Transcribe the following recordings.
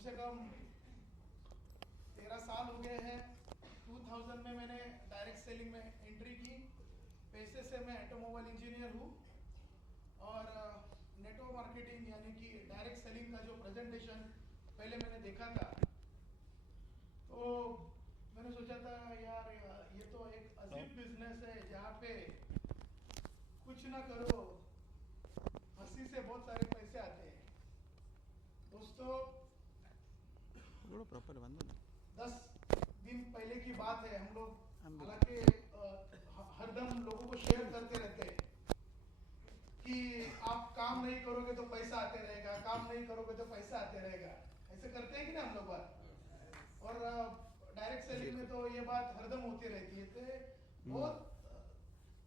से कम 13 साल हो गए हैं। 2000 में मैंने डायरेक्ट सेलिंग में एंट्री की। पैसे से मैं ऑटोमोबाइल इंजीनियर हूँ और नेटवर्क मार्केटिंग यानी कि डायरेक्ट सेलिंग का जो प्रेजेंटेशन पहले मैंने देखा था, तो मैंने सोचा था यार ये तो एक अजीब बिजनेस है जहाँ पे कुछ ना करो हंसी से बहुत सारे पैसे आते हैं। दोस्तों, 10 दिन पहले की बात है। हम लोग हालांकि हरदम लोगों को शेयर करते रहते हैं कि आप काम नहीं करोगे तो पैसा आते रहेगा, काम नहीं करोगे तो पैसा आते रहेगा। ऐसे करते हैं कि ना हम लोग बात। और डायरेक्ट सेलिंग में तो ये बात हरदम होती रहती है। तो बहुत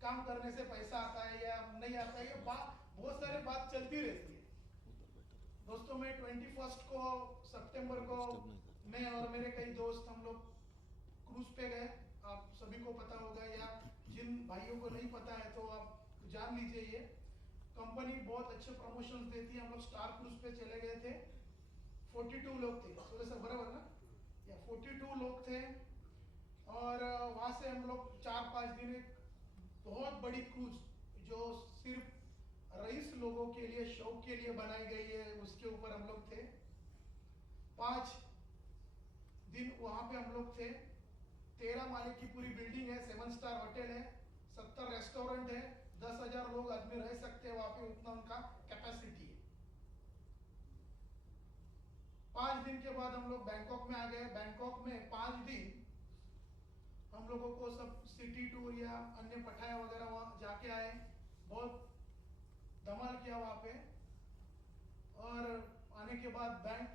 काम करने से पैसा आता है या नहीं आता है, ये बात बहुत सारे बात चलती रहती है। दोस्तों, मैं 21 को सितंबर को मैं और मेरे कई दोस्त हम लोग क्रूज पे गए। आप सभी को पता होगा, या जिन भाइयों को नहीं पता है तो आप जान लीजिए। ये कंपनी बहुत अच्छे प्रमोशंस देती है। हम लोग स्टार क्रूज पे चले गए थे। 42 लोग थे, सोले सर बराबर ना, या 42 लोग थे। और वहाँ से हम लोग 4-5 दिन एक बहुत बड़ी क्रूज जो सिर्फ रईस लोगों के लिए, शौक के लिए बनाई गई है, उसके ऊपर हम लोग थे। 5 दिन वहाँ पे हम लोग थे। 13 माले की पूरी बिल्डिंग है, 7 स्टार होटल है, 70 रेस्टोरेंट है, 10,000 लोग आदमी रह सकते हैं वहाँ पे, उतना उनका कैपेसिटी है। 5 दिन के बाद हम लोग बैंकॉक में आ गए। बैंकॉक में 5 दिन हम लोगों को सब सिटी टूर या अन्य पठाया वगैरह वहाँ जाके आए। बहुत धमाल किया वहाँ पे। और आने के बाद बैंक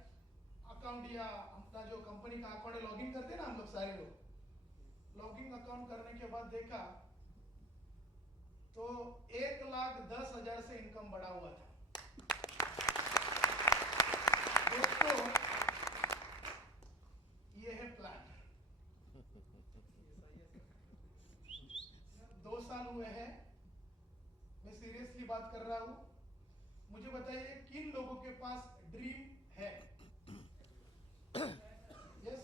अकाउंट या अपना जो कंपनी का अकाउंट है, लॉगिन करते हैं ना हम लोग सारे लोग। लॉगिन अकाउंट करने के बाद देखा तो 1,10,000 से इनकम बढ़ा हुआ था। दोस्तों, ये है प्लान। 2 साल हुए हैं, मैं सीरियसली बात कर रहा हूँ। मुझे बताइए किन लोगों के पास ड्रीम है? यस,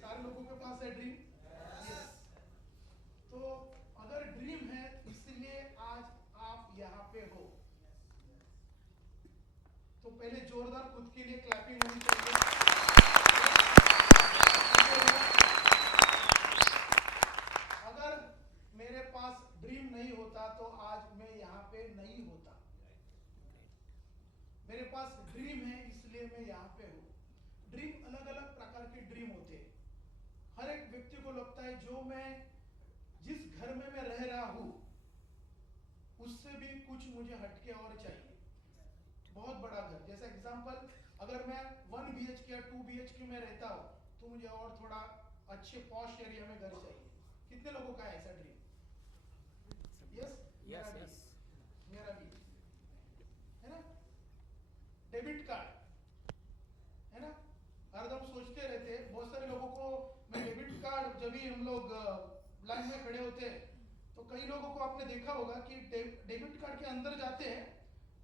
सारे लोगों के पास है ड्रीम। यस, तो अगर ड्रीम है, इसलिए आज आप यहाँ पे हो, तो पहले जोरदार खुद के लिए क्लैपिंग होनी चाहिए। अगर मेरे पास ड्रीम नहीं होता तो आज मैं यहाँ पे नहीं होता। मेरे पास ड्रीम है, इसलिए मैं यहाँ पे हूँ। ड्रीम अलग अलग प्रकार के ड्रीम होते हैं। हर एक व्यक्ति को लगता है जो मैं जिस घर में मैं रह रहा हूँ उससे भी कुछ मुझे हटके और चाहिए, बहुत बड़ा घर। जैसा एग्जांपल, अगर मैं 1 BHK या 2 BHK में रहता हूँ तो मुझे और थोड़ा अच्छे पॉश एरिया में घर चाहिए। कितने लोगों का है ऐसा ड्रीम? यस, मेरा भी है ना। डेबिट कार्ड है ना, हरदम सोचते रहते हैं बहुत सारे लोगों को। मैं डेबिट कार्ड, जब भी हम लोग लाइन में खड़े होते हैं तो कई लोगों को आपने देखा होगा कि डेबिट कार्ड के अंदर जाते हैं,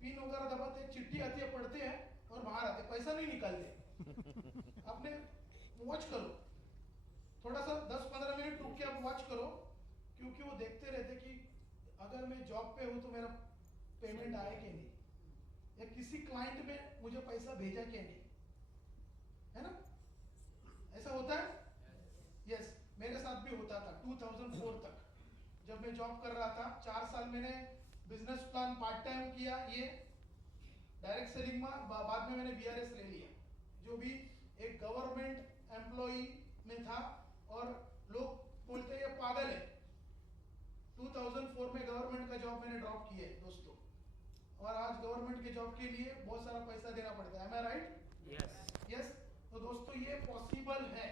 पिन वगैरह दबाते हैं, चिट्ठी आती है, पढ़ते हैं और बाहर आते, पैसा नहीं निकालते। आपने वॉच करो, थोड़ा सा 10-15 मिनट रुक के आप वॉच करो, क्योंकि वो देखते रहते कि अगर मैं जॉब पे हूँ तो मेरा पेमेंट आया कि नहीं, या किसी क्लाइंट में मुझे पैसा भेजा कि नहीं, है ना। ऐसा होता है। यस, मेरे साथ भी होता था 2004 तक, जब मैं जॉब कर रहा था। 4 साल मैंने बिजनेस प्लान पार्ट टाइम किया, ये डायरेक्ट सेलिंग में। बाद में मैंने BRS ले लिया, जो भी एक गवर्नमेंट एम्प्लॉई में था, और लोग बोलते ये पागल है। 2004 में गवर्नमेंट का जॉब मैंने ड्रॉप किया है दोस्तों, और आज गवर्नमेंट के जॉब के लिए बहुत सारा पैसा देना पड़ता है। Am I right? यस। तो दोस्तों, ये पॉसिबल है।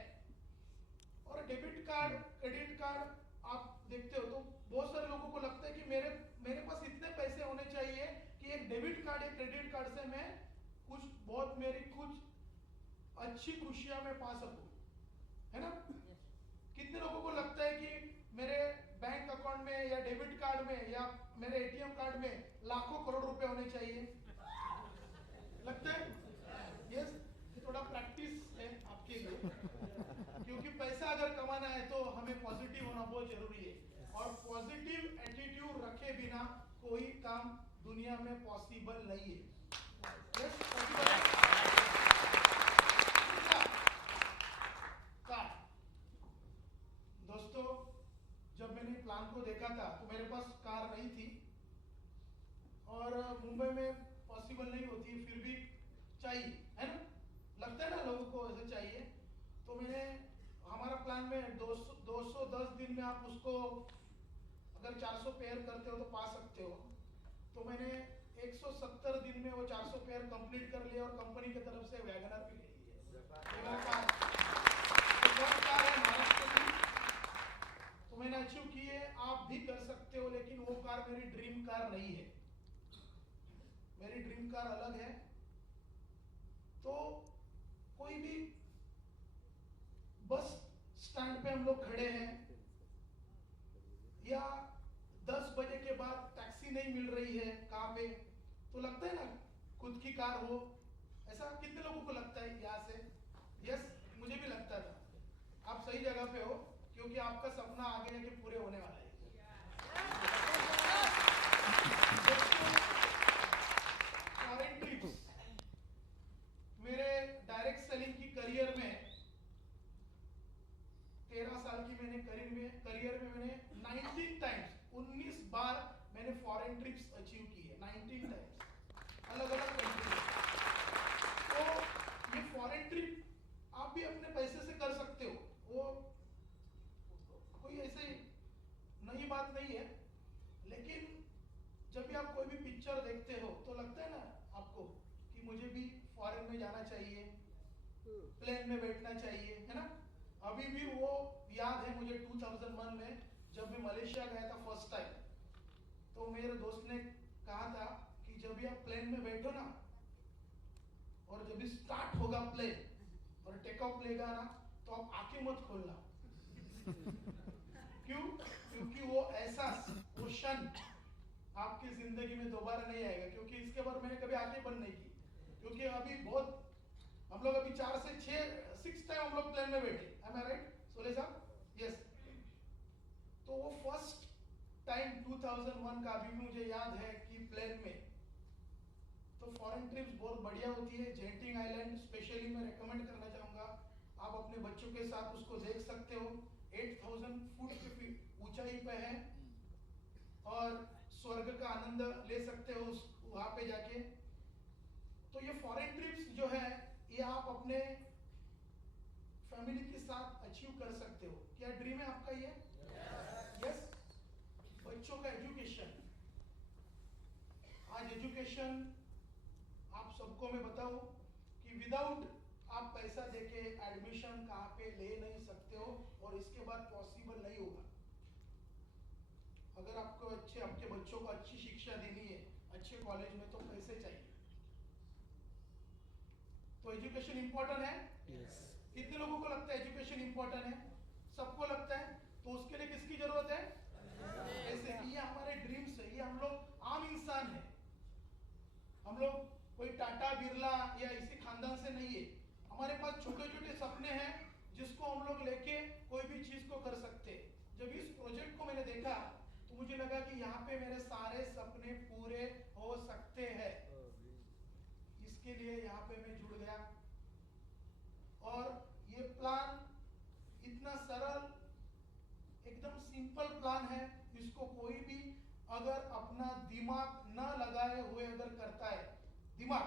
और डेबिट कार्ड, क्रेडिट कार्ड आप देखते हो तो बहुत सारे लोगों को लगता है कि मेरे पास इतने पैसे होने चाहिए कि एक डेबिट कार्ड या क्रेडिट कार्ड से मैं कुछ अच्छी खुशियां मैं पा सकूं, है ना। कितने लोगों को लगता है कि मेरे बैंक अकाउंट में या डेबिट कार्ड में या मेरे ATM कार्ड में लाखों करोड़ रुपए होने चाहिए? लगता है। यस, थोड़ा प्रैक्टिस में पॉसिबल नहीं है। यस, पॉसिबल है। कार। दोस्तों, जब मैंने प्लान को देखा था तो मेरे पास कार नहीं थी और मुंबई में पॉसिबल नहीं होती, फिर भी चाहिए, है ना? लगता है ना लोगों को ऐसे चाहिए। तो मैंने हमारा प्लान में 210 दिन में आप उसको अगर 400 पेयर करते हो तो पा सकते हो। तो मैंने 170 दिन में वो 400 पेयर कंप्लीट कर लिए और कंपनी की तरफ से वैगनर भी ले लिए। कार है महाराष्ट्र की, तो मैंने अचीव की है। आप भी कर सकते हो, लेकिन वो कार मेरी ड्रीम कार नहीं है। मेरी ड्रीम कार अलग है। तो कोई भी बस स्टैंड पे हम लोग खड़े हैं या 10 बजे के बाद टैक्सी नहीं मिल रही है कहाँ पे, तो लगता है ना खुद की कार हो। ऐसा कितने लोगों को लगता है यहाँ से? यस, मुझे भी लगता था। आप सही जगह पे हो, क्योंकि आपका सपना आगे जाके पूरे होने वाला है। फॉरेन ट्रिप्स मेरे डायरेक्ट सेलिंग की करियर में 13 साल की मैंने करियर में मैंने 19 टाइम्स 19 बार मैंने फॉरेन ट्रिप्स अचीव की है। 19 टाइम्स अलग अलग कंट्री। तो ये फॉरेन ट्रिप आप भी अपने पैसे से कर सकते हो, वो कोई ऐसे नई बात नहीं है। लेकिन जब भी आप कोई भी पिक्चर देखते हो तो लगता है ना आपको कि मुझे भी फॉरेन में जाना चाहिए, प्लेन में बैठना चाहिए, है ना? अभी भी वो याद है मुझे 2001 में जब मैं मलेशिया गया था फर्स्ट टाइम। तो मेरे दोस्त ने कहा था कि जब भी आप प्लेन में बैठो ना और जब भी स्टार्ट होगा प्लेन और टेक ऑफ लेगा ना, तो आप आंखें मत खोलना। क्यों? क्योंकि वो एहसास, वो क्षण आपकी जिंदगी में दोबारा नहीं आएगा। क्योंकि इसके बाद मैंने कभी आंखें बंद नहीं की, क्योंकि अभी बहुत हम लोग अभी 4 से 6 टाइम हम लोग प्लेन में बैठे। Am I right, सोले साहब? यस। तो वो फर्स्ट टाइम 2001 का अभी भी मुझे याद है कि प्लेन में। तो फॉरेन ट्रिप्स बहुत बढ़िया होती है। जेंटिंग आइलैंड स्पेशली मैं रेकमेंड करना चाहूँगा। आप अपने बच्चों के साथ उसको देख सकते हो। 8000 फुट की ऊंचाई पे है और स्वर्ग का आनंद ले सकते हो वहाँ पे जाके। तो ये फॉरेन ट्रिप्स जो है ये आप अपने फैमिली के साथ अचीव कर सकते हो। क्या ड्रीम है आपका ये? यस। बच्चों का एजुकेशन। आज एजुकेशन आप सबको मैं बताऊं कि विदाउट आप पैसा देके एडमिशन कहाँ पे ले नहीं सकते हो और इसके बाद पॉसिबल नहीं होगा। अगर आपको आपके बच्चों को अच्छी शिक्षा देनी है अच्छे कॉलेज में, तो पैसे चाहिए। तो एजुकेशन इंपॉर्टेंट है। Yes. कितने लोगों को लगता है एजुकेशन इंपॉर्टेंट है? सबको लगता है। तो उसके लिए किसकी जरूरत है? ऐसे ये हमारे ड्रीम्स है। ये हम लोग आम इंसान है। हम लोग कोई टाटा बिरला या इसी खानदान से नहीं है। हमारे पास छोटे छोटे सपने हैं जिसको हम लोग लेके कोई भी चीज को कर सकते हैं। जब इस प्रोजेक्ट को मैंने देखा तो मुझे लगा कि यहाँ पे मेरे सारे सपने पूरे हो सकते हैं। इसके लिए यहाँ पे मैं जुड़ गया और ये प्लान इतना सरल, एकदम सिंपल प्लान है। इसको कोई भी अगर अपना दिमाग न लगाए हुए अगर करता है, दिमाग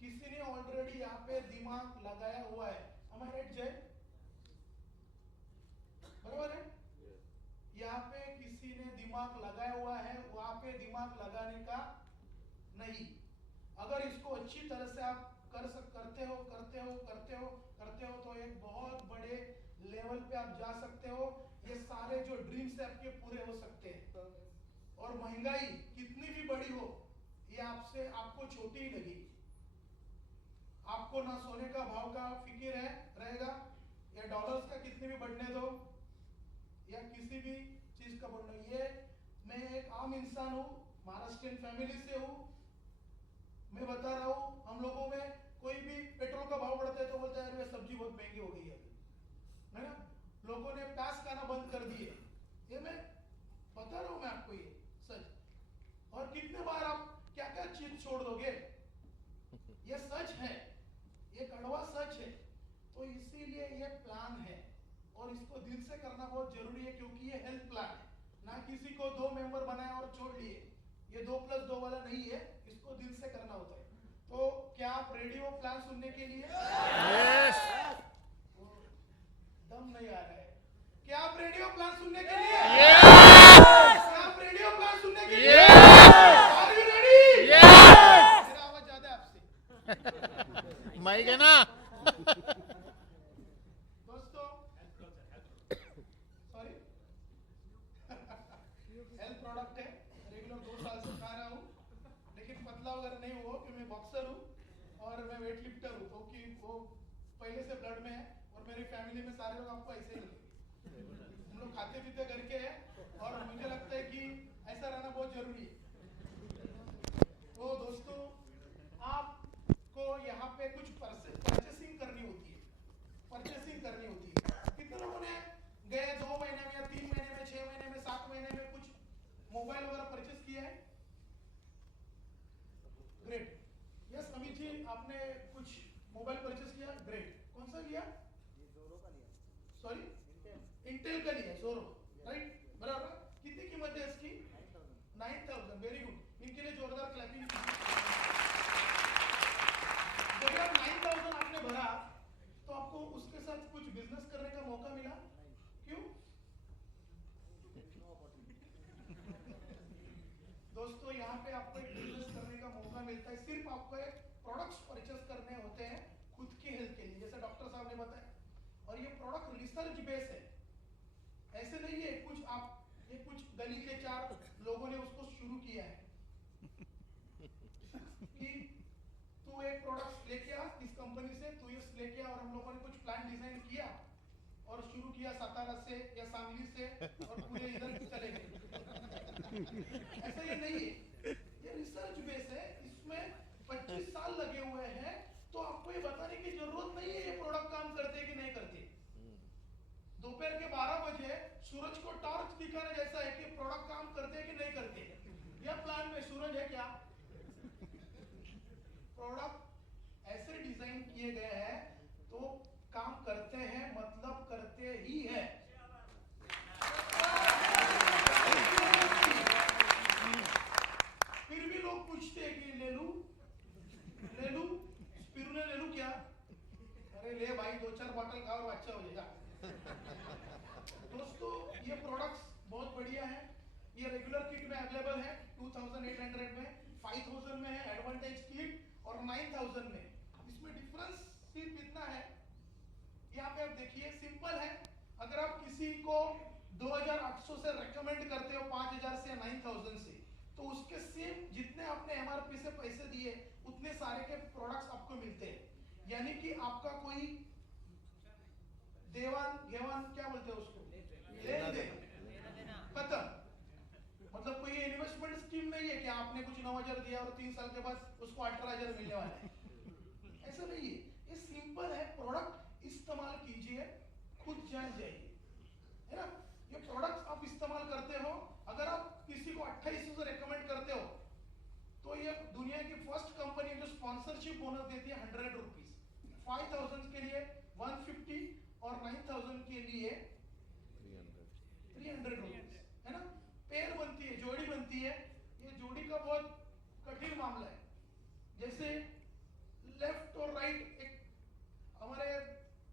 किसी ने ऑलरेडी यहाँ पे दिमाग लगाया हुआ है। हमारे राइट जय? बराबर है? यहाँ पे किसी ने दिमाग लगाया हुआ है, वहां पे दिमाग लगाने का नहीं। अगर इसको अच्छी तरह से आप करते हो तो एक बहुत बड़े लेवल पे आप जा सकते हो। ये सारे जो ड्रीम्स है आपके पूरे हो सकते हैं। और महंगाई कितनी भी बड़ी हो, ये आपको छोटी ही लगेगी। आपको ना सोने का भाव का फिक्र है रहेगा, या डॉलर्स का कितने भी बढ़ने दो, या किसी भी चीज का बढ़ना। ये मैं एक आम इंसान हूँ, महाराष्ट्रियन फैमिली से हूँ। मैं बता रहा हूँ, हम लोगों में कोई भी पेट्रोल का भाव बढ़ता है तो बोलता है अरे सब्जी बहुत महंगी हो गई है अभी, है ना? लोगों ने प्याज खाना बंद कर दिए। ये मैं बता रहा हूँ, मैं आपको ये सच। और कितने बार आप तो इसीलिए ये प्लान है और इसको दिल से करना बहुत जरूरी है, क्योंकि ये हेल्थ प्लान है, ना किसी को 2 मेंबर बनाया और छोड़ लिए। ये 2+2 वाला नहीं है, इसको दिल से करना होता है। तो क्या आप रेडी हो प्लान सुनने के लिए? यस। दम नहीं आ रहा है। क्या आप रेडी हो प्लान सुनने के लिए? यस। क्या आप रेडी हो प्लान सुनने के लिए? Yes. Are you ready? Yes. मेरा आवाज ज्यादा है आपसे। माइक है ना? दोस्तों, सॉरी, हेल्थ प्रोडक्ट है, रेगुलर 2 साल से खा रहा हूँ, लेकिन पतला वगैरह नहीं हुआ कि मैं बॉक्सर हूँ और मैं वेट लिफ्टर हूँ, क्योंकि वो पहले से ब्लड में है और मेरी फैमिली में सारे लोग आपको ऐसे ही लगेंगे। हम लोग खाते पीते करके हैं और मुझे लगता है कि ऐसा रहना बहुत जरूरी है। तो दोस्तों, आपको यहाँ पे कुछ परचेसिंग करनी होती है, कितने लोगों ने गए 2 महीने में या 3 महीने में, 6 महीने में, 7 महीने में कुछ मोबाइल वगैरह परचेस किया है? ग्रेट। यस अमित जी, आपने कुछ मोबाइल परचेस किया? ग्रेट। कौन सा लिया? सॉरी, इंटेल का लिया, जोरो, राइट, बराबर। कितनी कीमत है इसकी? 9000। वेरी गुड, इनके लिए जोरदार क्लैपिंग। जब आप 9000 आपने भरा तो आपको उसके साथ कुछ बिजनेस करने का मौका मिला? क्यों? दोस्तों, यहाँ पे आपको एक बिजनेस करने का मौका मिलता है, सिर्फ आपको एक प्रोडक्ट्स परचेस करने होते हैं खुद की हेल्थ के लिए, जैसे डॉक्टर साहब ने बताया। और ये प्रोडक्ट रिसर्च बेस है, ऐसे नहीं है कुछ आप ये कुछ गली के 4 लोगों ने उसको शुरू किया है कि तू एक प्रोडक्ट लेके आ इस कंपनी से, तू ये लेके आ, और हम लोगों ने कुछ प्लान डिजाइन किया और शुरू किया सातारा से या सांगली से और पूरे इधर चले गए। ऐसा ये नहीं है, ये रिसर्च बेस है, इसमें 25 साल लगे हुए हैं। तो आपको ये बताने की जरूरत नहीं है ये प्रोडक्ट काम करते हैं कि नहीं करते। दोपहर के 12 बजे सूरज को टॉर्च दिखाना जैसा है कि प्रोडक्ट काम करते हैं कि नहीं करते। यह प्लान में सूरज है क्या? प्रोडक्ट ऐसे डिजाइन किए गए हैं तो काम करते हैं, मतलब करते ही है। फिर भी लोग पूछते हैं कि ले लूं, स्पिरुलिना ले लूं क्या? अरे ले भाई, 2-4 बॉटल खा और अच्छा हो जाएगा। दोस्तों, ये प्रोडक्ट्स बहुत बढ़िया है, ये रेगुलर किट में अवेलेबल है 2800 में, 5000 में है एडवांटेज किट और 9000 में। इसमें डिफरेंस सिर्फ इतना है, यहाँ पे आप देखिए, सिंपल है। अगर आप किसी को 2800 से रेकमेंड करते हो 5000 से या 9000 से, तो उसके सेम जितने आपने एमआरपी से पैसे दिए उतने सारे के प्रोडक्ट्स आपको मिलते हैं। यानी कि आपका कोई देवान घेवान क्या बोलते हैं उसको, लेन देन खत्म। मतलब कोई इन्वेस्टमेंट स्कीम नहीं है कि आपने कुछ 9000 दिया और 3 साल के बाद उसको 18000 मिलने वाला है, ऐसा नहीं है। ये सिंपल है, प्रोडक्ट इस्तेमाल कीजिए, खुद जान जाइए, है ना। ये प्रोडक्ट्स आप इस्तेमाल करते हो, अगर आप किसी को 2800 से रेकमेंड करते हो तो ये दुनिया की फर्स्ट कंपनी है जो स्पॉन्सरशिप बोनस देती है 100 रुपीज, 5000 के लिए 150 और 9000 के लिए 300 रुपीज, है ना। पेयर बनती है, जोड़ी बनती है। ये जोड़ी का बहुत कठिन मामला है, जैसे लेफ्ट और राइट, एक हमारे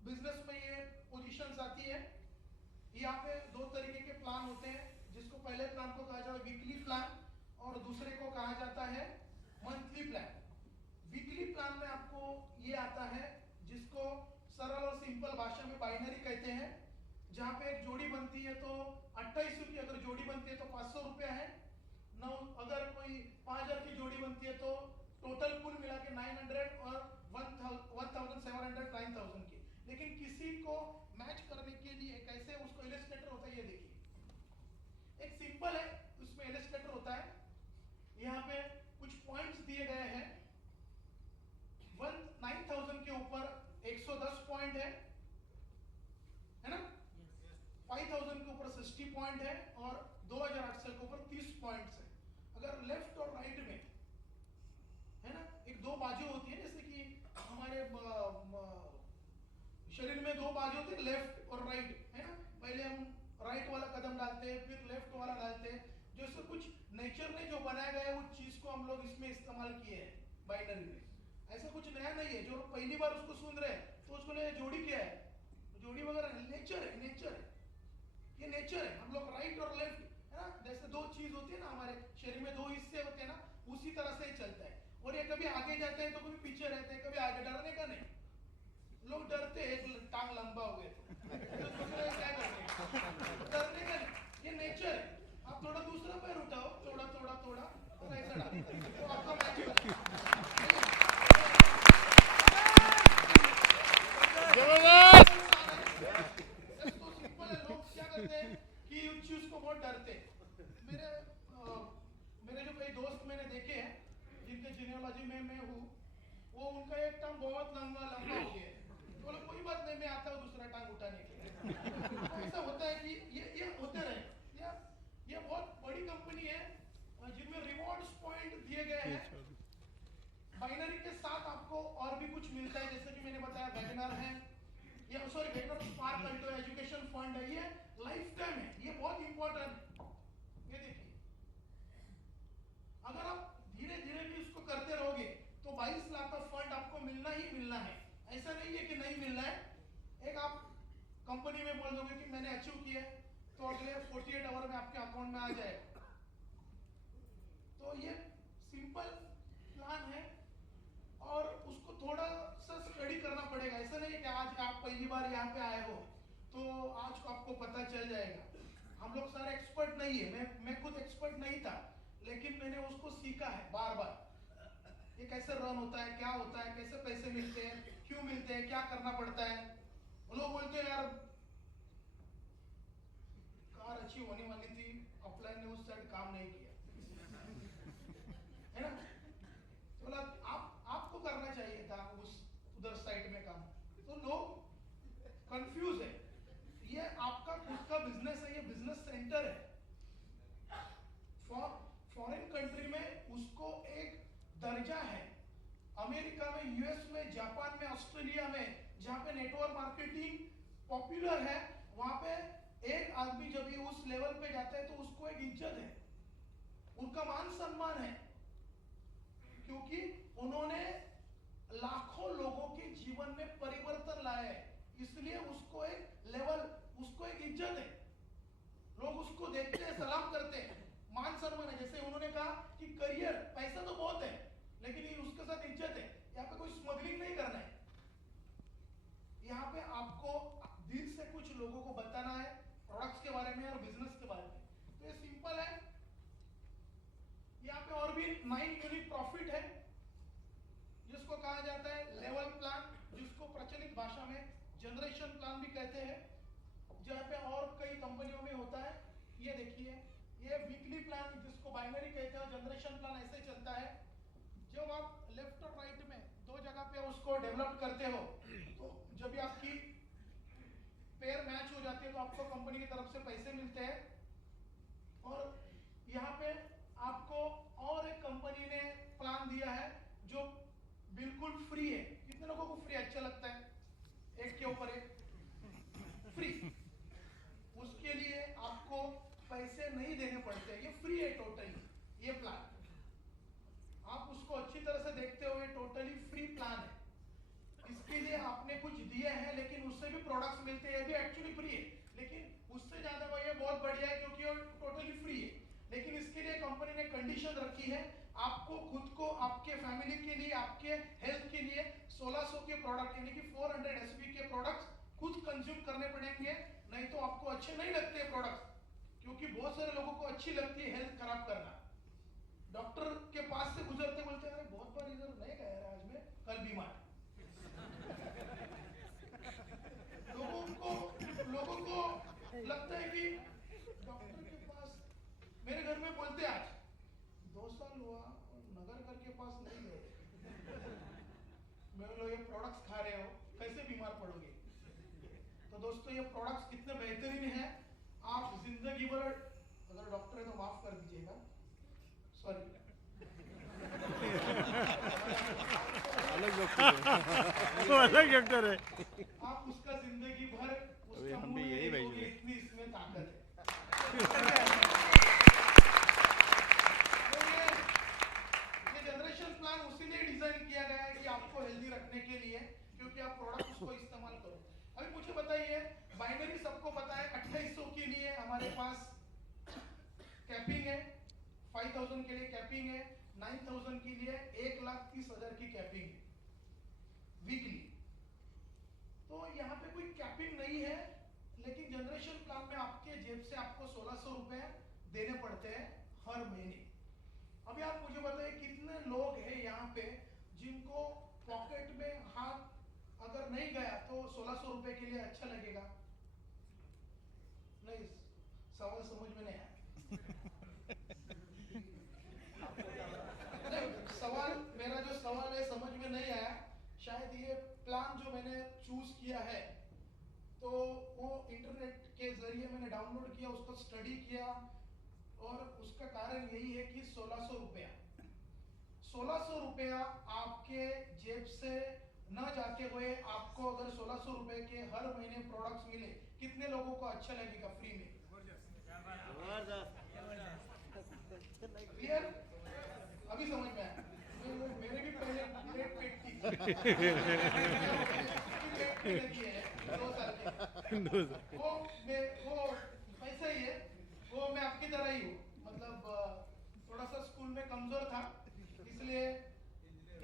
बिजनेस में ये पोजीशंस आती है। यहाँ पे 2 तरीके के प्लान होते हैं, जिसको पहले प्लान को कहा जाता है वीकली प्लान और दूसरे को कहा जाता है मंथली प्लान। वीकली प्लान में आपको ये आता है जिसको सरल और सिंपल भाषा में बाइनरी कहते हैं, जहाँ पे एक जोड़ी बनती है तो 2800 की अगर जोड़ी बनती है तो 500 रुपया है। अगर कोई 5000 की जोड़ी बनती है तो टोटल कुल मिला के 900 और 1700 9000 के। लेकिन किसी को मैच करने के लिए कैसे उसको इलस्ट्रेटर होता है ये देखिए, एक सिंपल है, उसमें इलस्ट्रेटर होता है। यहाँ पे कुछ पॉइंट्स दिए गए हैं, 9000 के ऊपर 110 पॉइंट है ना, 5000 के ऊपर 60 पॉइंट है और 2800 के ऊपर 30 पॉइंट्स है। अगर लेफ्ट और राइट में, है ना, एक 2 बाजू होती है, जैसे कि हमारे फिर लेफ्ट और राइट, है ना, पहले हम राइट वाला कदम डालते हैं फिर लेफ्ट वाला डालते हैं, जैसे कुछ नेचर ने जो बनाया गया है उस चीज को हम लोग इसमें इस्तेमाल किए हैं बाइनरी में। ऐसा कुछ नया नहीं है, जो पहली बार उसको सुन रहे हैं तो उसको ले जोड़ी क्या है, जोड़ी वगैरह नेचर है, नेचर है, ये नेचर है। हम लोग राइट और लेफ्ट, है ना, जैसे दो चीज होती है ना, हमारे शरीर में दो हिस्से होते हैं ना, उसी तरह से ही चलता है। और ये कभी आगे जाते हैं तो कभी पीछे रहते हैं, कभी आगे, डरने का नहीं। लोग डरते हैं एक टांग लंबा हुए तो क्या करते हैं, डरने का नहीं, ये नेचर है। आप थोड़ा दूसरा पैर उठाओ, थोड़ा थोड़ा थोड़ा, और ऐसा डालो तो आपका मैच हो जाएगा। जबरदस्त। तो सिंपल है, लोग क्या करते हैं कि उस चीज को बहुत डरते हैं। मेरे जो कई दोस्त मैंने देखे हैं जिनके जीनियोलॉजी में मैं हूँ, वो उनका एक टांग बहुत लंबा हो गया है, तो बोले कोई बात नहीं, मैं आता हूँ दूसरा टांग उठाने के लिए। तो ऐसा होता है कि ये होते रहे। ये बहुत बड़ी कंपनी है जिनमें रिवॉर्ड्स पॉइंट दिए गए हैं। बाइनरी के साथ आपको और भी कुछ मिलता है, जैसे कि मैंने बताया वैगनर है, ये sorry Wagner spark Alto education fund है, ये लाइफ टाइम है, ये बहुत इंपॉर्टेंट है। ये देखिए, अगर आप धीरे धीरे भी इसको करते रहोगे तो 22 लाख का फंड आपको मिलना ही मिलना है, ऐसा नहीं है कि नहीं मिलना है। एक आप कंपनी में बोल दोगे कि मैंने अचीव किया तो अगले 48 आवर में आपके अकाउंट में आ जाएगा। तो ये सिंपल प्लान है और उसको थोड़ा सा स्टडी करना पड़ेगा। ऐसा नहीं है कि आज आप पहली बार यहाँ पे आए हो तो आज को आपको पता चल जाएगा। हम लोग सारे एक्सपर्ट नहीं है, मैं खुद एक्सपर्ट नहीं था, लेकिन मैंने उसको सीखा है बार बार। ये कैसे रन होता है, क्या होता है, कैसे पैसे मिलते हैं, क्यों मिलते हैं, क्या करना पड़ता है। लोग बोलते हैं यार कार अच्छी होने वाली थी, अपलाइन ने उस साइड काम नहीं किया, है ना, तो बोला आपको करना चाहिए था उस उधर साइड में काम। तो लोग कंफ्यूज है। ये आपका खुद का बिजनेस है, ये बिजनेस सेंटर है। फॉरेन कंट्री में उसको एक दर्जा है, अमेरिका में, यूएस में, जापान में, ऑस्ट्रेलिया में, जहां पे नेटवर्क मार्केटिंग पॉपुलर है, वहां पे एक आदमी जब भी उस लेवल पे जाता है तो उसको एक इज्जत है, उनका मान सम्मान है, क्योंकि उन्होंने लाखों लोगों के जीवन में परिवर्तन लाया है, इसलिए उसको एक लेवल, उसको एक इज्जत है। लोग उसको देखते हैं, सलाम करते हैं, मान सम्मान है। जैसे उन्होंने कहा कि करियर, पैसा तो बहुत है लेकिन ये उसके साथ इज्जत है। यहाँ पे कोई स्मगलिंग नहीं करना है, यहाँ पे आपको दिल से कुछ लोगों को बताना है प्रोडक्ट्स के बारे में और बिजनेस के बारे में। तो ये सिंपल है। यहाँ पे और भी 9 यूनिक प्रॉफिट है, जिसको कहा जाता है लेवल प्लान, जिसको प्रचलित भाषा में जनरेशन प्लान भी कहते हैं, जहाँ पे और कई कंपनियों में होता है। ये देखिए, ये वीकली प्लान जिसको बाइनरी कहते हैं, जनरेशन प्लान ऐसे चलता है। जब आप लेफ्ट और राइट में दो जगह पे उसको डेवलप करते हो, तो जब भी आपकी पेयर मैच हो जाती है तो आपको कंपनी की तरफ से पैसे मिलते हैं। और यहाँ पे आपको और एक कंपनी ने प्लान दिया है जो बिल्कुल फ्री है। कितने लोगों को फ्री अच्छा लगता है? एक के ऊपर एक फ्री। उसके लिए आपको पैसे नहीं देने पड़ते, ये फ्री है टोटली। ये प्लान आप उसको अच्छी तरह से देखते हुए टोटली फ्री प्लान है। इसके लिए आपने कुछ दिए हैं लेकिन उससे भी प्रोडक्ट्स मिलते हैं, ये भी एक्चुअली फ्री है, लेकिन उससे ज्यादा वो ये बहुत बढ़िया है क्योंकि वो टोटली फ्री है। लेकिन इसके लिए कंपनी ने कंडीशन रखी है, आपको खुद को, आपके फैमिली के लिए, आपके हेल्थ के लिए 1600 के प्रोडक्ट यानी कि 400 एसपी के प्रोडक्ट्स खुद कंज्यूम करने पड़ेंगे, नहीं तो आपको अच्छे नहीं लगते प्रोडक्ट्स। क्योंकि बहुत सारे लोगों को अच्छी लगती है हेल्थ खराब करना। डॉक्टर के पास से गुजरते बोलते हैं अरे बहुत बार इधर नहीं गया यार, आज में कल बीमार। लोगों को लगता है कि डॉक्टर के पास, मेरे घर में बोलते आज 2 साल हुआ और नगर के पास नहीं गए। मैं बोला ये प्रोडक्ट्स खा रहे हो कैसे बीमार पड़ोगे? तो दोस्तों ये प्रोडक्ट्स कितने बेहतरीन हैं, आप जिंदगी भर, अगर डॉक्टर है तो माफ कर दीजिएगा, सॉरी अलग डॉक्टर है। आप उसका जिंदगी भर अभी उसका हम भी मुंह यही नहीं देखोगे, भेजेंगे। इतनी इसमें ताकत है। ये जनरेशन प्लान उसीलिए डिजाइन किया गया है कि आपको हेल्दी रखने के लिए, क्योंकि आप प्रोडक्ट उसको इस्तेमाल करो। अभी मुझे बताइए, बाइनरी सबको पता है 2800 के लिए हमारे पास कैपिंग है, 5000 के लिए कैपिंग है, 9000 के लिए 1,30,000 की कैपिंग है वीकली। तो यहाँ पे कोई कैपिंग नहीं है, लेकिन जनरेशन प्लान में आपके जेब से आपको 1600 रुपए देने पड़ते हैं हर महीने। अभी आप मुझे बताइए कितने लोग हैं यहाँ पे जिनको पॉकेट में हाथ अगर नहीं गया तो 1600 रुपए के लिए अच्छा लगेगा? नहीं, सवाल समझ में नहीं आया। नहीं, सवाल मेरा जो सवाल है समझ में नहीं आया। शायद ये प्लान जो मैंने चूज किया है तो वो इंटरनेट के जरिए मैंने डाउनलोड किया, उसको स्टडी किया, और उसका कारण यही है कि 1600 रुपया आपके जेब से न जाते हुए आपको अगर 1600 रुपए के हर महीने प्रोडक्ट्स मिले, कितने लोगों को अच्छा लगेगा फ्री में? क्लियर? अभी समझ में आया। मेरे भी पहले ग्रेट पेट थी। पेट पे लगी है 2 साल की। वो वैसा ही है, वो मैं आपकी तरह ही हूँ, मतलब थोड़ा सा स्कूल में कमजोर था, इसलिए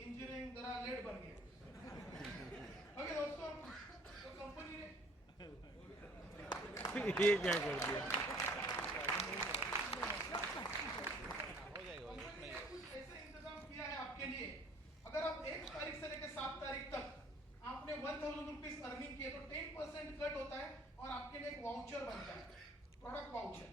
इंजीनियरिंग जरा लेट बन गया। ओके दोस्तों, तो कंपनी ने ये क्या कर दिया? कंपनी ने कुछ ऐसे इंतजाम किया है आपके लिए। अगर आप 1 तारीख से लेकर 7 तारीख तक आपने 1000 रुपीज अर्निंग किए तो 10% कट होता है और आपके लिए एक वाउचर बनता है, प्रोडक्ट वाउचर।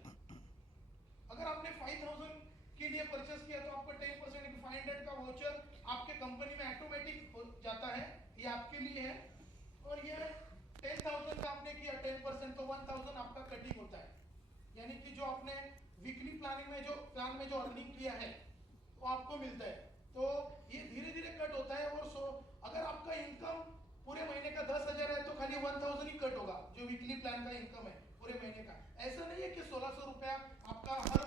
अगर आपने 5000 के लिए परचेस किया तो आपको 10% 500 का वाउचर आपके कंपनी में ऑटोमेटिक हो जाता है, ये आपके लिए है। और ये 10,000 का आपने किया 10% तो 1000 आपका कटिंग होता है, यानी कि जो आपने वीकली प्लानिंग में प्लान में जो अर्निंग किया है वो आपको मिलता है। तो ये धीरे धीरे कट होता है। और अगर आपका इनकम पूरे महीने का 10,000 है तो खाली 1000 ही कट होगा, जो वीकली प्लान का इनकम है पूरे महीने का। ऐसा नहीं है कि 1600 रुपया आपका हर